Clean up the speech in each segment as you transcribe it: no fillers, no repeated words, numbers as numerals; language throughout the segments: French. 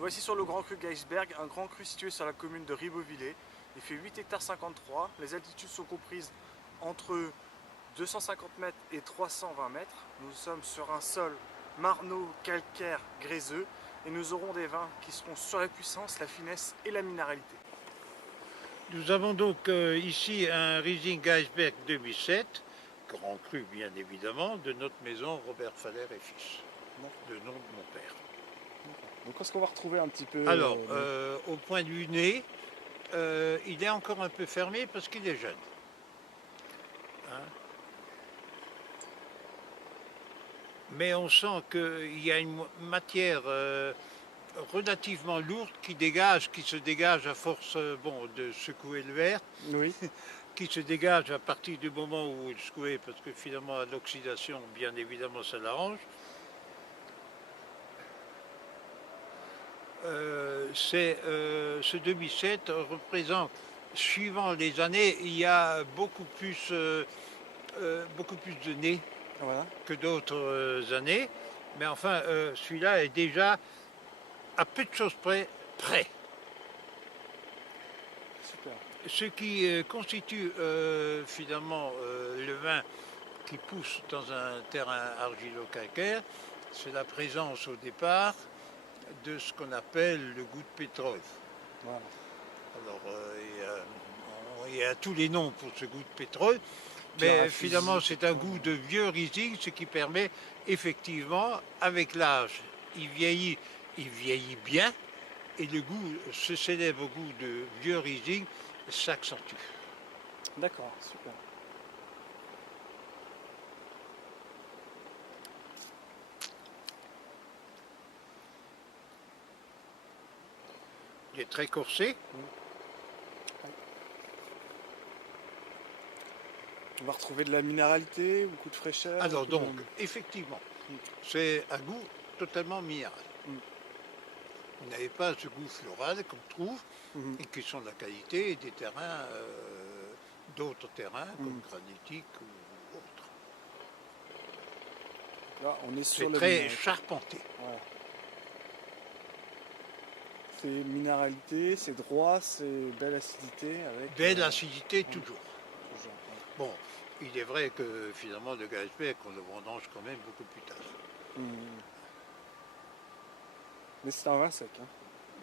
Nous voici sur le Grand Cru Gaisberg, un grand cru situé sur la commune de Ribeauvillé. Il fait 8 hectares 53. Les altitudes sont comprises entre 250 mètres et 320 mètres. Nous sommes sur un sol marneux, calcaire, gréseux et nous aurons des vins qui seront sur la puissance, la finesse et la minéralité. Nous avons donc ici un Riesling Gaisberg 2007, grand cru bien évidemment, de notre maison Robert Faller et Fils, de nom de mon père. Donc qu'est-ce qu'on va retrouver un petit peu Alors, au point du nez, il est encore un peu fermé parce qu'il est jeune. Hein? Mais on sent qu'il y a une matière relativement lourde qui se dégage à force de secouer le verre, Oui. qui se dégage à partir du moment où il secouait, parce que finalement l'oxydation, bien évidemment, ça l'arrange. Ce 2007 représente, suivant les années, il y a beaucoup plus de nez Voilà. que d'autres années, mais enfin celui-là est déjà à peu de choses près. Super. Ce qui constitue finalement le vin qui pousse dans un terrain argilo-calcaire, c'est la présence au départ de ce qu'on appelle le goût de pétrole. Voilà. Alors il y a tous les noms pour ce goût de pétrole, mais finalement c'est un goût de vieux Riesling, ce qui permet effectivement, avec l'âge, il vieillit bien, et le goût, ce célèbre goût de vieux Riesling s'accentue. D'accord, super. Il est très corsé. On va retrouver de la minéralité, beaucoup de fraîcheur. Alors donc, effectivement, c'est un goût totalement minéral. Vous n'avez pas ce goût floral qu'on trouve, et qui sont de la qualité des terrains, d'autres terrains, comme granitiques ou autres. Là, on est sur c'est très charpenté. Voilà. C'est minéralité, c'est droit, c'est belle acidité. Belle acidité toujours. Toujours. Bon, il est vrai que finalement le Gaisberg, on le vendange quand même beaucoup plus tard. Mais c'est un vin sec. Hein.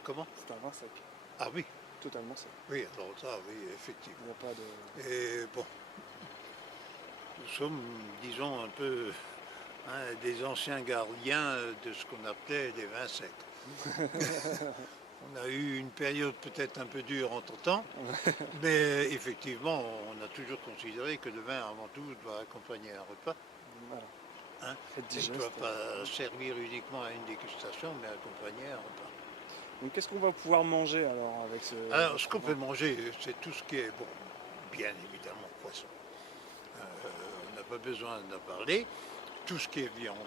Comment? C'est un vin sec. Ah oui. Totalement sec. Oui, alors ça, oui, effectivement. Il n'y a pas de... Et bon, nous sommes, disons, un peu des anciens gardiens de ce qu'on appelait les vins secs. On a eu une période peut-être un peu dure entre-temps, mais effectivement, on a toujours considéré que le vin, avant tout, doit accompagner un repas. Voilà. Hein? Il ne doit pas servir uniquement à une dégustation, mais accompagner un repas. Donc qu'est-ce qu'on va pouvoir manger alors avec ce... Alors, ce qu'on peut manger, c'est tout ce qui est, bon, bien évidemment, poisson. On n'a pas besoin d'en parler. Tout ce qui est viande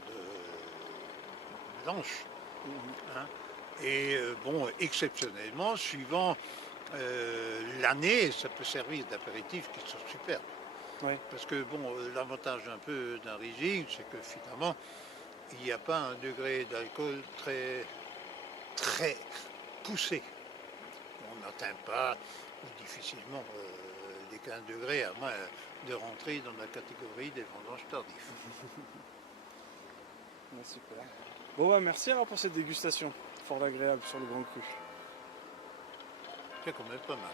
blanche. Hein? Et bon, exceptionnellement, suivant l'année, ça peut servir d'apéritifs qui sont superbes. Oui. Parce que bon, l'avantage un peu d'un Riesling, c'est que finalement, il n'y a pas un degré d'alcool très poussé. On n'atteint pas difficilement les 15 degrés, à moins de rentrer dans la catégorie des vendanges tardifs. Super. Bon, bah, merci alors pour cette dégustation fort agréable sur le Grand Cru. C'est quand même pas mal.